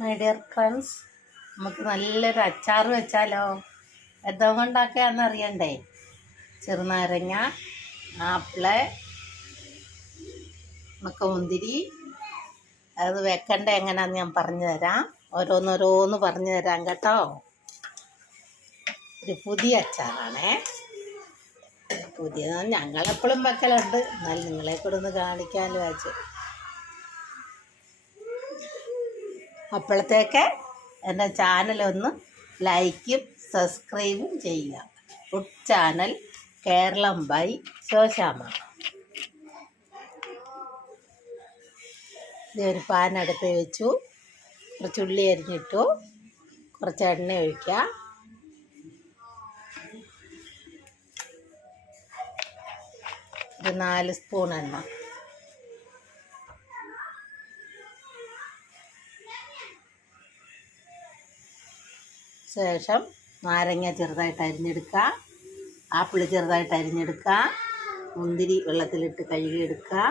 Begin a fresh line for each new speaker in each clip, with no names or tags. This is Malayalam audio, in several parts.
മൈ ഡിയർ ഫ്രണ്ട്സ് നമുക്ക് നല്ലൊരു അച്ചാർ വെച്ചാലോ? എന്താ കൊണ്ടാക്കിയാന്ന് അറിയണ്ടേ? ചെറുനാരങ്ങ ആപ്പിൾ ഉണക്കമുന്തിരി അത് വെക്കണ്ട എങ്ങനെയാന്ന് ഞാൻ പറഞ്ഞു തരാം. ഓരോന്നോരോന്ന് പറഞ്ഞു തരാം കേട്ടോ. ഒരു പുതിയ അച്ചാറാണേ. പുതിയ ഞങ്ങളെപ്പോഴും വെക്കലുണ്ട്. എന്നാലും നിങ്ങളെ കൂടെ ഒന്ന് കാണിക്കാമല്ലോ വെച്ച് അപ്പോഴത്തേക്ക് എന്റെ ചാനലൊന്ന് ലൈക്കും സബ്സ്ക്രൈബും ചെയ്യുക. Food channel Keralam by Shoshamma ഇതൊരു പാൻ അടുത്ത് വെച്ചു. കുറച്ച് ഉള്ളി അരിഞ്ഞിട്ടു. കുറച്ച് എണ്ണ ഒഴിക്കുക ഒരു നാല് സ്പൂൺ എണ്ണ. ശേഷം നാരങ്ങ ചെറുതായിട്ട് അരിഞ്ഞെടുക്കുക. ആപ്പിൾ ചെറുതായിട്ട് അരിഞ്ഞെടുക്കുക. മുന്തിരി വെള്ളത്തിലിട്ട് കഴുകിയെടുക്കുക.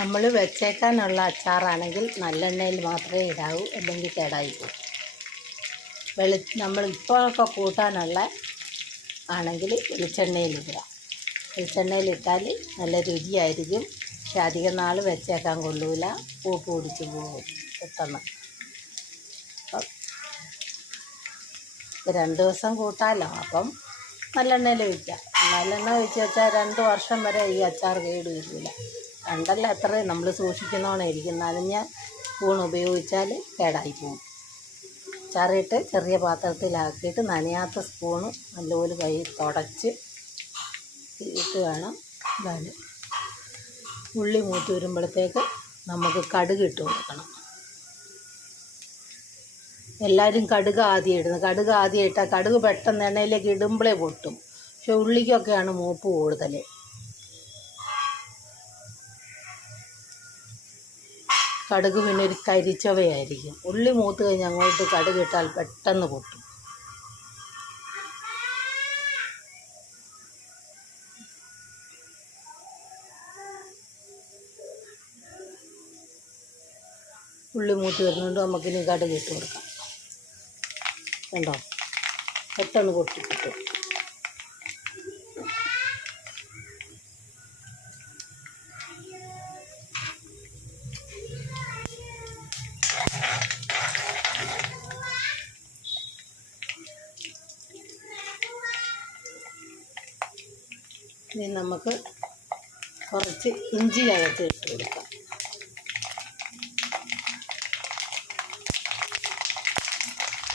നമ്മൾ വെച്ചേക്കാനുള്ള അച്ചാറാണെങ്കിൽ നല്ലെണ്ണയിൽ മാത്രമേ ഇടാവൂ അല്ലെങ്കിൽ കേടായി പോകും വെളി നമ്മൾ ഇപ്പോഴൊക്കെ കൂട്ടാനുള്ള ആണെങ്കിൽ വെളിച്ചെണ്ണയിൽ ഇടുക. വെളിച്ചെണ്ണയിലിട്ടാൽ നല്ല രുചിയായിരിക്കും. പക്ഷെ അധികം നാൾ വെച്ചേക്കാൻ കൊള്ളൂല പൂപ്പ് പിടിച്ച് പോകും പെട്ടെന്ന്. രണ്ട് ദിവസം കൂട്ടാലോ? അപ്പം നല്ലെണ്ണയിൽ ഒഴിക്കാം. നല്ലെണ്ണ ഒഴിച്ച് വെച്ചാൽ രണ്ട് വർഷം വരെ ഈ അച്ചാർ കേട് വരില്ല. രണ്ടല്ല എത്ര നമ്മൾ സൂക്ഷിക്കുന്നതാണ് ഇരിക്കുന്നത് നനഞ്ഞ സ്പൂൺ ഉപയോഗിച്ചാൽ കേടായി പോകും. ചറിയിട്ട് ചെറിയ പാത്രത്തിലാക്കിയിട്ട് നനയാത്ത സ്പൂണ് നല്ലപോലെ കൈ തുടച്ച് ഇട്ട് വേണം ഇതാണ് ഉള്ളി മൂത്ത് വരുമ്പോഴത്തേക്ക് നമുക്ക് കടുക് ഇട്ട് കൊടുക്കണം. എല്ലാവരും കടുക് ആദ്യം ഇടുന്നത്. കടുക് ആദ്യം ഇട്ടാൽ കടുക് പെട്ടെന്ന് എണ്ണയിലേക്ക് ഇടുമ്പോഴേ പൊട്ടും. പക്ഷെ ഉള്ളിക്കൊക്കെയാണ് മൂപ്പ് കൂടുതൽ കടുക് പിന്നെ ഒരു കരിച്ചവയായിരിക്കും. ഉള്ളി മൂത്ത് കഴിഞ്ഞ് അങ്ങോട്ട് കടുക് ഇട്ടാൽ പെട്ടെന്ന് പൊട്ടും. ഉള്ളി മൂത്ത് വരുന്നുണ്ട്. നമുക്കിനി കടുക് ഇട്ട് കൊടുക്കാം. കണ്ടോ? പെട്ടെന്ന് പൊട്ടി കിട്ടും ഇനി നമുക്ക് കുറച്ച് ഇഞ്ചി അകത്ത് ഇട്ട് കൊടുക്കാം.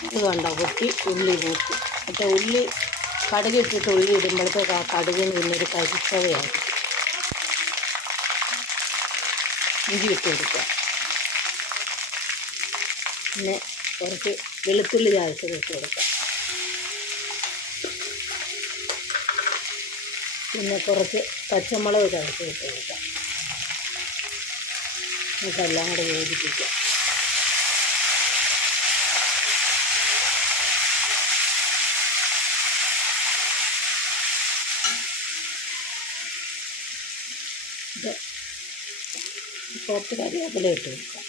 ഇത് കണ്ടോ പൊട്ടി ഉള്ളി കൂട്ടി. മറ്റേ ഉള്ളി കടുക് ഇട്ടിട്ട് ഉള്ളി ഇടുമ്പോഴത്തേക്ക് ആ കടുകിന് പിന്നൊരു കരിച്ചവയാണ്. ഇഞ്ചി ഇട്ട് കൊടുക്കുക പിന്നെ കുറച്ച് വെളുത്തുള്ളി ചായച്ചത് ഇട്ട് കൊടുക്കുക പിന്നെ കുറച്ച് പച്ചമുളക് കഴിച്ചു ഇട്ട് കൊടുക്കാം. നമുക്കെല്ലാം കൂടെ യോജിപ്പിക്കാം. ഇത് കുറച്ച് കറിവേപ്പില ഇട്ട് കൊടുക്കാം.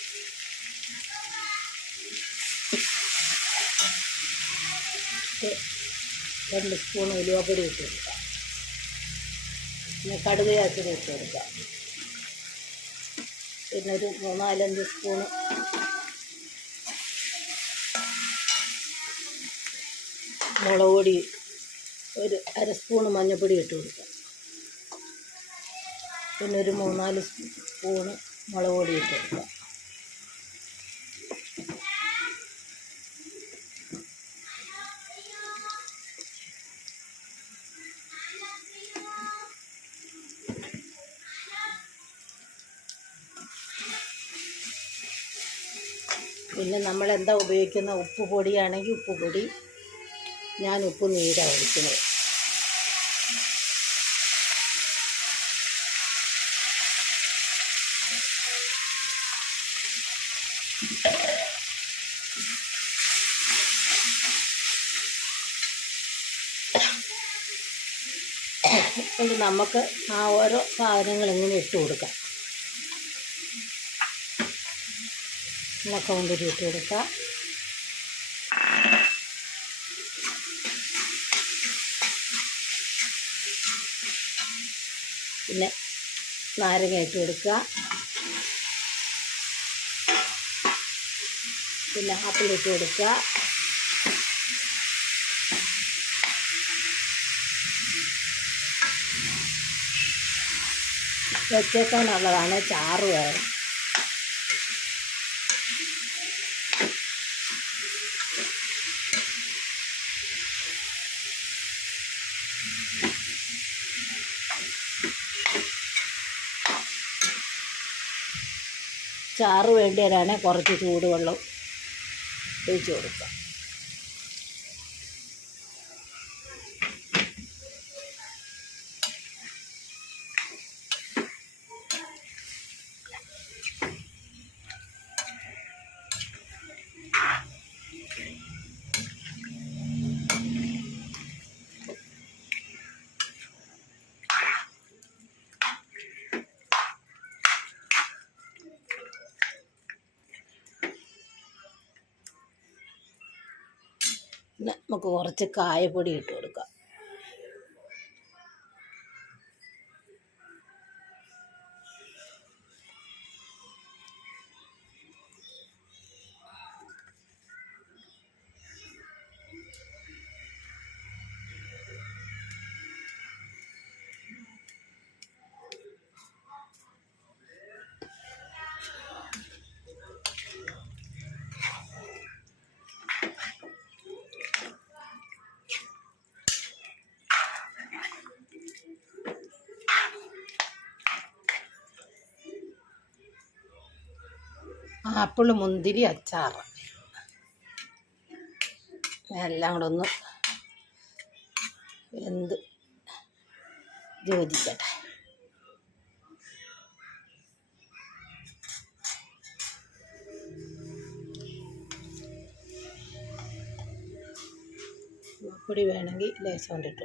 രണ്ട് സ്പൂൺ ഉലുവപ്പൊടി ഇട്ട് കൊടുക്കാം. പിന്നെ കടുക് ചേർത്ത് ഇട്ട് കൊടുക്കാം പിന്നെ ഒരു മൂന്നാലഞ്ച് സ്പൂണ് മുളക് പൊടി ഒരു അര സ്പൂണ് മഞ്ഞൾപ്പൊടി ഇട്ട് കൊടുക്കാം. പിന്നെ ഒരു മൂന്നാൽ സ്പൂണ് മുളക് പൊടി ഇട്ട് കൊടുക്കുക പിന്നെ നമ്മൾ എന്താ ഉപയോഗിക്കുന്ന ഉപ്പ് പൊടിയാണെങ്കിൽ ഉപ്പ് പൊടി ഞാൻ ഉപ്പ് നീരാണ് ഒഴിക്കുന്നത്. നമുക്ക് ആ ഓരോ സാധനങ്ങൾ ഇങ്ങനെ ഇട്ട് കൊടുക്കാം. മുളക്കൗണ്ടരി ഇട്ട് കൊടുക്കുക പിന്നെ നാരങ്ങ ഇട്ട് കൊടുക്കുക. പിന്നെ ആപ്പിൾ ഇട്ട് കൊടുക്കുക. വെച്ചേക്കാനുള്ളതാണ് ചാറ് വേണം. ചാറ് വേണ്ടിയവരാണെങ്കിൽ കുറച്ച് ചൂടുവെള്ളം ഒഴിച്ച് കൊടുക്കുക പിന്നെ നമുക്ക് കുറച്ച് കായപ്പൊടി ഇട്ട് ആപ്പിൾ മുന്തിരി അച്ചാർ എല്ലാം കൂടെ ഒന്ന് എന്ത് യോജിക്കട്ടെ. പൊടി വേണമെങ്കിൽ ലേശം കൊണ്ടിട്ട്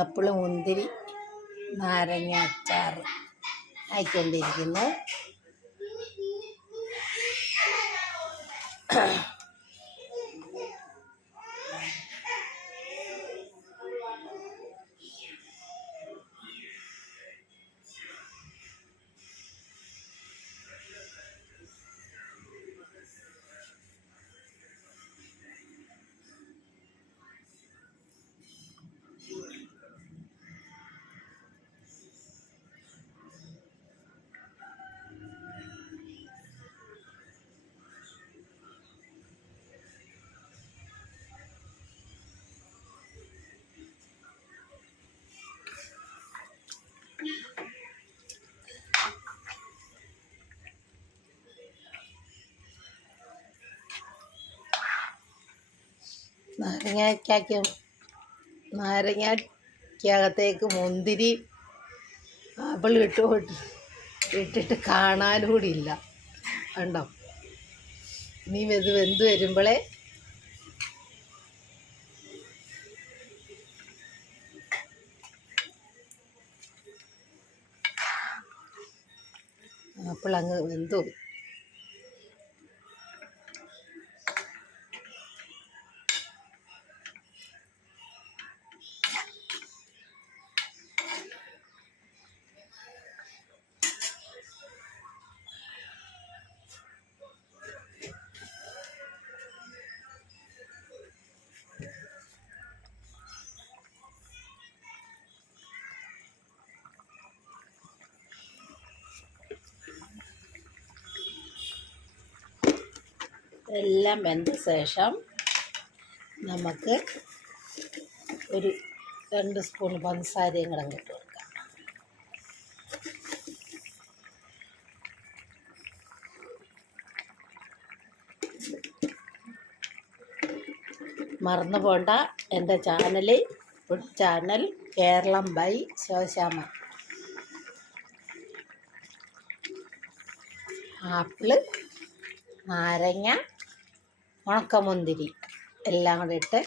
ആപ്പിൾ മുന്തിരി നാരങ്ങ അച്ചാർ ആയിക്കൊണ്ടിരിക്കുന്നു. നാരങ്ങയ്ക്കും നാരങ്ങയ്ക്കകത്തേക്ക് മുന്തിരി ആപ്പിൾ ഇട്ട് ഇട്ടിട്ട് കാണാനും കൂടി ഇല്ല. കണ്ടോ? നീ ഇത് വെന്ത് വരുമ്പോഴേ ആപ്പിൾ അങ്ങ് വെന്തു എല്ലാം വെന്ത ശേഷം നമുക്ക് ഒരു രണ്ട് സ്പൂൺ പഞ്ചസാരയും കൂടെ കിട്ടും മറന്നു പോണ്ട എന്റെ channel food channel Keralam by Shoshamma apple നാരങ്ങ ഉണക്കമുന്തിരി എല്ലാം കൂടെ ഇട്ട്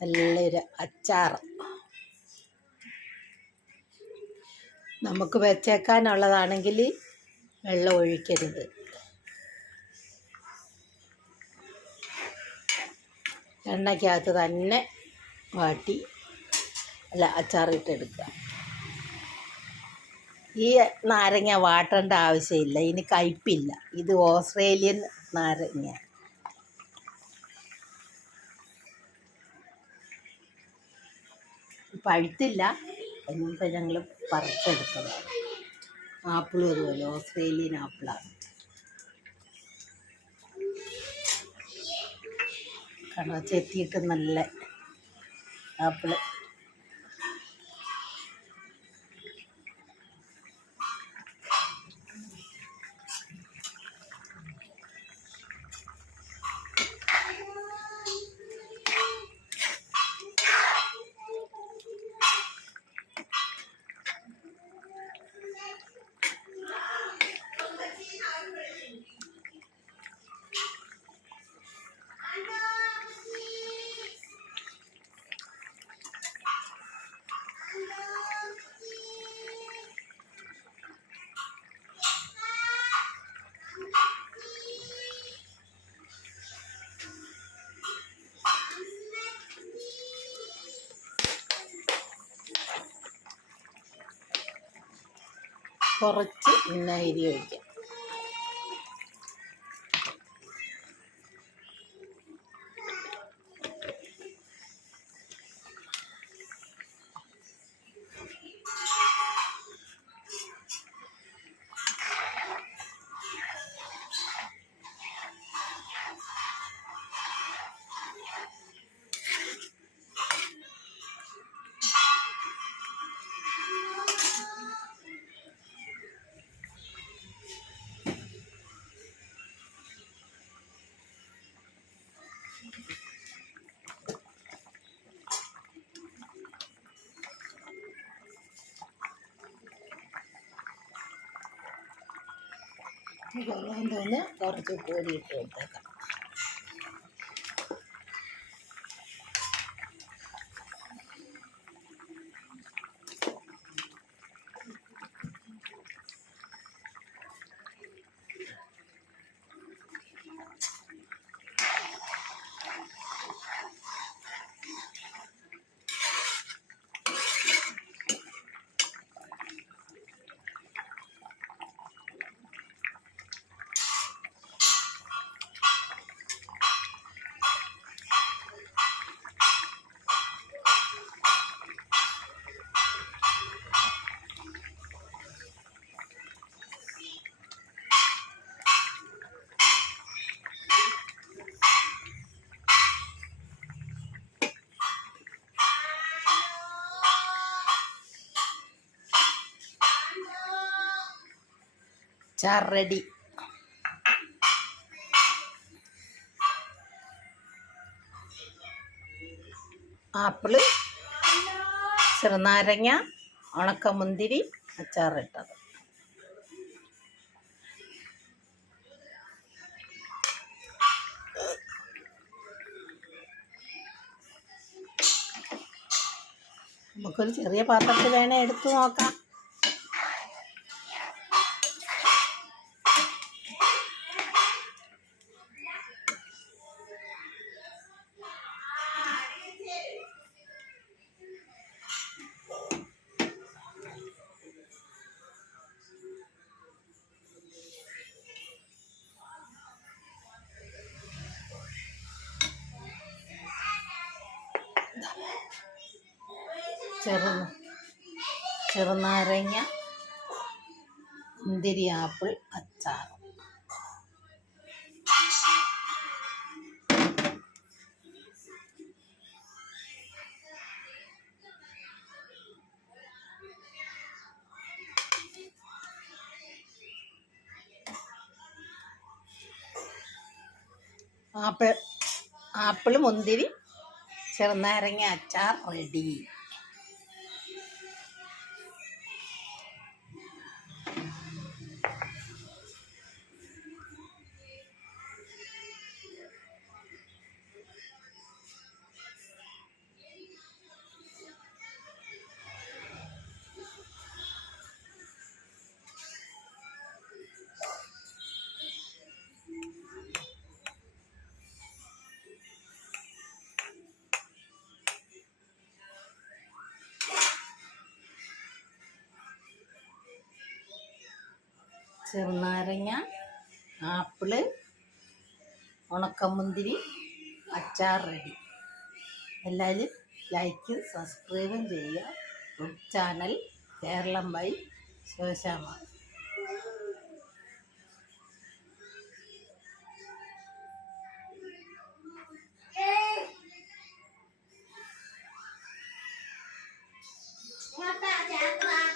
നല്ലൊരു അച്ചാർ നമുക്ക് വെച്ചേക്കാനുള്ളതാണെങ്കിൽ വെള്ളം ഒഴിക്കരുത്. എണ്ണയ്ക്കകത്ത് തന്നെ വാട്ടി അല്ല അച്ചാറിട്ടെടുക്കുക ഈ നാരങ്ങ വാട്ടേണ്ട ആവശ്യമില്ല. ഇനി കയ്പില്ല ഇത് ഓസ്ട്രേലിയൻ നാരങ്ങ പഴുത്തില്ല എന്നിപ്പോൾ ഞങ്ങൾ പറിച്ചെടുത്തതാണ് ആപ്പിളും അതുപോലെ ഓസ്ട്രേലിയൻ ആപ്പിളാണ്. കണ്ടോ? ചെത്തിയിട്ട് നല്ല ആപ്പിൾ. കുറച്ച് വിനാഗിരി ഒഴിക്കാം കൊള്ളാൻ തോന്നുക കുറച്ച് കോരി ഇട്ട് കൊടുത്തേക്കാം. അച്ചാർ റെഡി ആപ്പിൾ ചെറുനാരങ്ങ ഉണക്കമുന്തിരി അച്ചാറിട്ടത്. നമുക്കൊരു ചെറിയ പാത്രത്തിൽ വേണേ എടുത്തു നോക്കാം. ചെറു ചെറുനാരങ്ങ മുന്തിരി ആപ്പിൾ അച്ചാർ ആപ്പിൾ ആപ്പിൾ മുന്തിരി ചെറുനാരങ്ങ അച്ചാർ റെഡി. ചെറുനാരങ്ങ ആപ്പിൾ ഉണക്കമുന്തിരി അച്ചാർ റെഡി. എല്ലാവരും ലൈക്ക് സബ്സ്ക്രൈബും ചെയ്യുക. Channel Keralam by Shivashama.